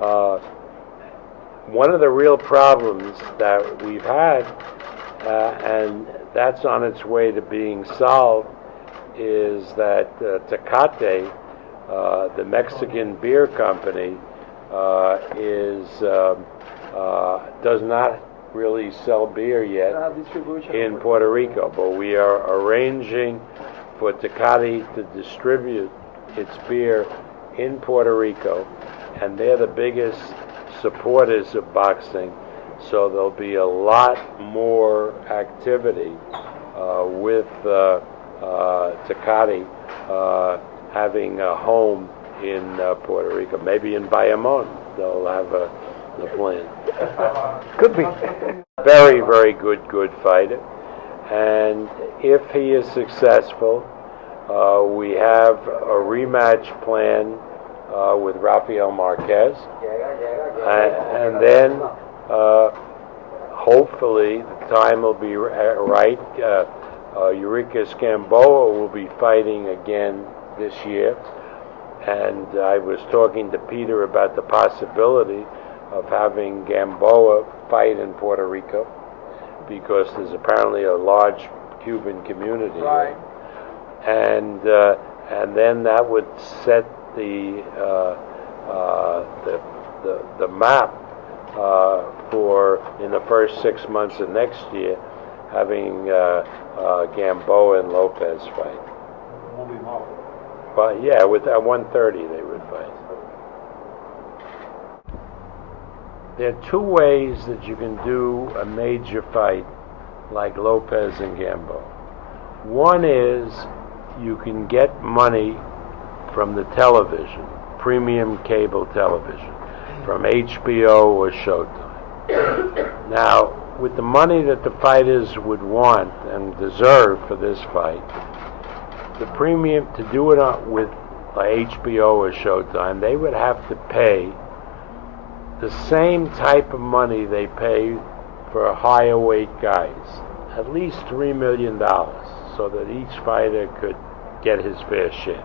One of the real problems that we've had, and that's on its way to being solved, is that Tecate, the Mexican beer company, does not really sell beer yet in Puerto Rico, but we are arranging for Tecate to distribute its beer in Puerto Rico, and they're the biggest supporters of boxing, so there'll be a lot more activity with Tecate having a home in Puerto Rico. Maybe in Bayamon they'll have a plan. Could be. Very, very good fighter. And if he is successful, we have a rematch plan with Rafael Marquez. And then hopefully the time will be right. Yuriorkis Gamboa will be fighting again this year. And I was talking to Peter about the possibility of having Gamboa fight in Puerto Rico, because there's apparently a large Cuban community Right. here. And then that would set the map for, in the first 6 months of next year, having Gamboa and Lopez fight. But yeah, with at 130 they would fight. There are two ways that you can do a major fight like Lopez and Gamboa. One is you can get money from the television, premium cable television, from HBO or Showtime. Now, with the money that the fighters would want and deserve for this fight, the premium, to do it with HBO or Showtime, they would have to pay the same type of money they pay for higher weight guys, at least $3 million, so that each fighter could get his fair share.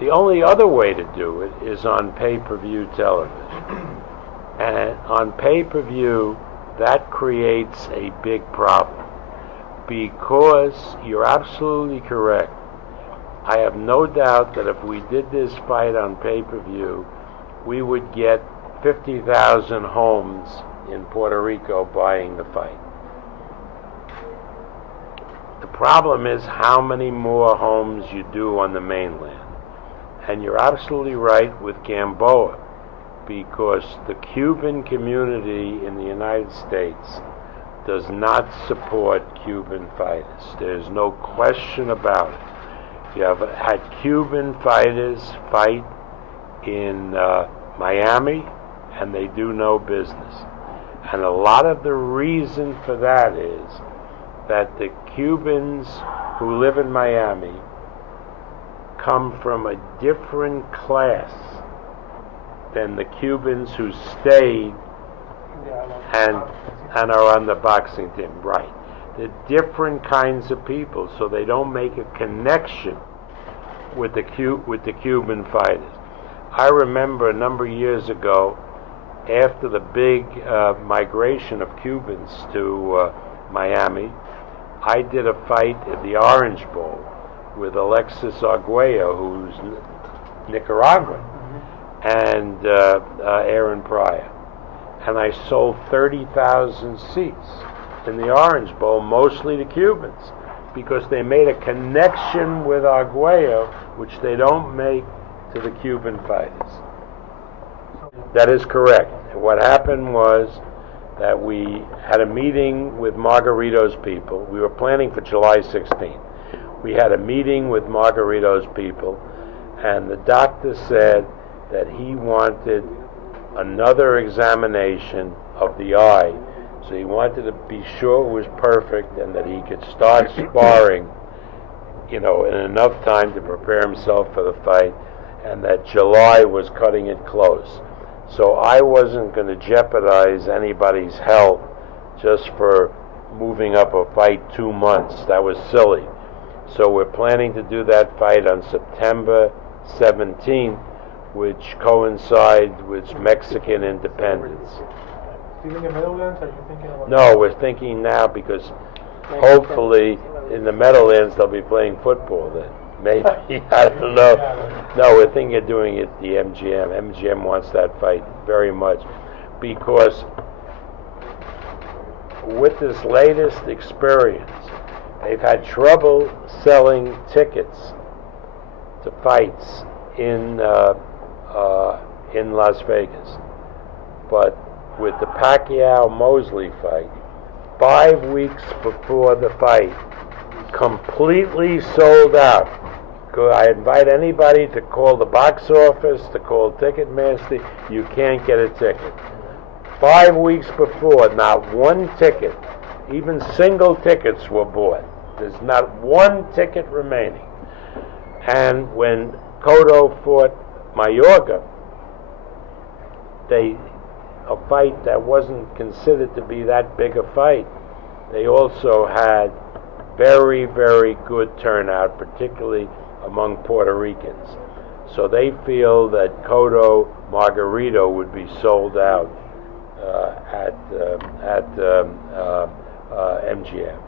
The only other way to do it is on pay-per-view television. And on pay-per-view, that creates a big problem, because you're absolutely correct. I have no doubt that if we did this fight on pay-per-view, we would get 50,000 homes in Puerto Rico buying the fight. The problem is how many more homes you do on the mainland. And you're absolutely right with Gamboa, because the Cuban community in the United States does not support Cuban fighters. There's no question about it. You have had Cuban fighters fight in Miami, and they do no business. And a lot of the reason for that is that the Cubans who live in Miami come from a different class than the Cubans who stayed and are on the boxing team. Right. They're different kinds of people, so they don't make a connection with the Cuban fighters. I remember a number of years ago, after the big migration of Cubans to Miami, I did a fight at the Orange Bowl with Alexis Arguello, who's Nicaraguan, and Aaron Pryor. And I sold 30,000 seats in the Orange Bowl, mostly to Cubans, because they made a connection with Arguello, which they don't make to the Cuban fighters. That is correct. What happened was that we had a meeting with Margarito's people. We were planning for July 16th. We had a meeting with Margarito's people, and the doctor said that he wanted another examination of the eye. So he wanted to be sure it was perfect and that he could start sparring, in enough time to prepare himself for the fight, and that July was cutting it close. So I wasn't going to jeopardize anybody's health just for moving up a fight 2 months. That was silly. So we're planning to do that fight on September 17th which coincide with Mexican independence. Do you think in Meadowlands? Are you thinking about? No, we're thinking now because hopefully in the Meadowlands they'll be playing football then. Maybe, I don't know. No, we're thinking of doing it at the MGM. MGM wants that fight very much because with this latest experience, they've had trouble selling tickets to fights in Las Vegas. But with the Pacquiao-Mosley fight, 5 weeks before the fight, completely sold out. I invite anybody to call the box office, to call Ticketmaster. You can't get a ticket. 5 weeks before, not one ticket, even single tickets were bought. There's not one ticket remaining. And when Cotto fought Mayorga, a fight that wasn't considered to be that big a fight, they also had very, very good turnout, particularly among Puerto Ricans. So they feel that Cotto Margarito would be sold out at MGM.